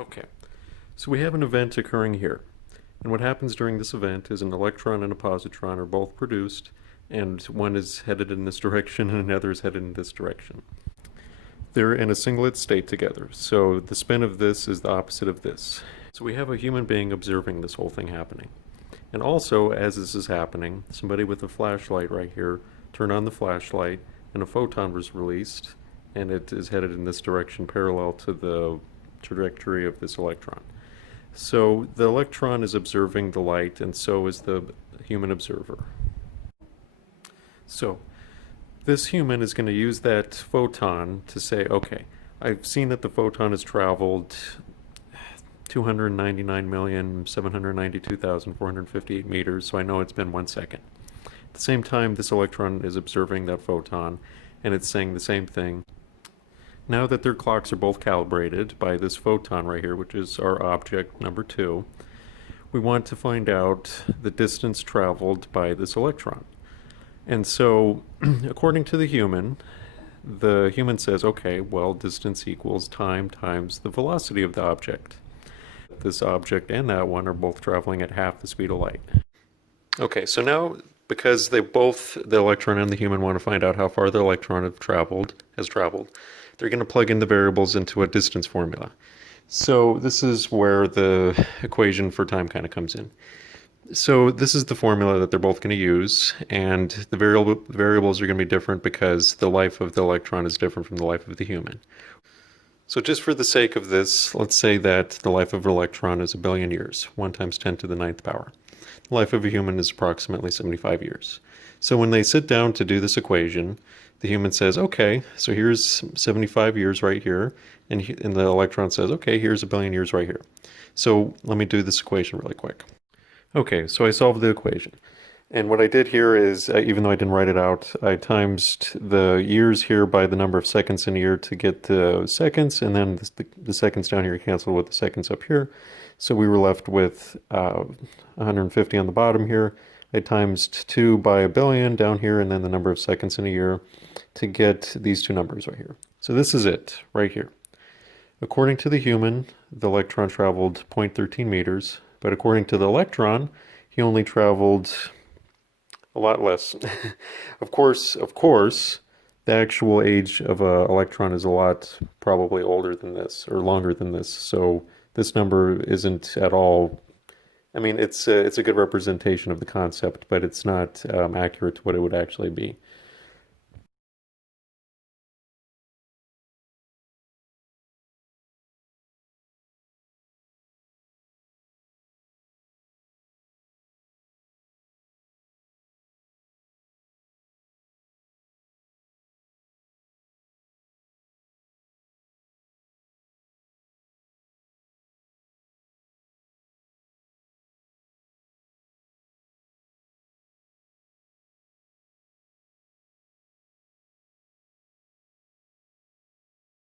Okay, so we have an event occurring here. And what happens during this event is an electron and a positron are both produced, and one is headed in this direction and another is headed in this direction. They're in a singlet state together, so the spin of this is the opposite of this. So we have a human being observing this whole thing happening. And also, as this is happening, somebody with a flashlight right here turned on the flashlight, and a photon was released, and it is headed in this direction parallel to the trajectory of this electron. So the electron is observing the light, and so is the human observer. So this human is going to use that photon to say, okay, I've seen that the photon has traveled 299,792,458 meters, so I know it's been 1 second. At the same time, this electron is observing that photon, and it's saying the same thing. Now that their clocks are both calibrated by this photon right here, which is our object number 2, we want to find out the distance traveled by this electron. And so, according to the human says, okay, well, distance equals time times the velocity of the object. This object and that one are both traveling at half the speed of light. Okay, so now, because the electron and the human want to find out how far the electron has traveled, they're going to plug in the variables into a distance formula. So this is where the equation for time kind of comes in. So this is the formula that they're both going to use, and the variables are going to be different because the life of the electron is different from the life of the human. So just for the sake of this, let's say that the life of an electron is 1 billion years, 1 times 10 to the 9th power. The life of a human is approximately 75 years. So when they sit down to do this equation, the human says, okay, so here's 75 years right here, and the electron says, okay, here's 1 billion years right here. So let me do this equation really quick. Okay, so I solved the equation. And what I did here is, even though I didn't write it out, I times the years here by the number of seconds in a year to get the seconds, and then the seconds down here cancel with the seconds up here. So we were left with 150 on the bottom here. I times 2 by 1 billion down here, and then the number of seconds in a year to get these two numbers right here. So this is it, right here. According to the human, the electron traveled 0.13 meters, but according to the electron, he only traveled a lot less. Of course, the actual age of an electron is a lot probably older than this, or longer than this, so this number isn't at all, I mean, it's a good representation of the concept, but it's not accurate to what it would actually be.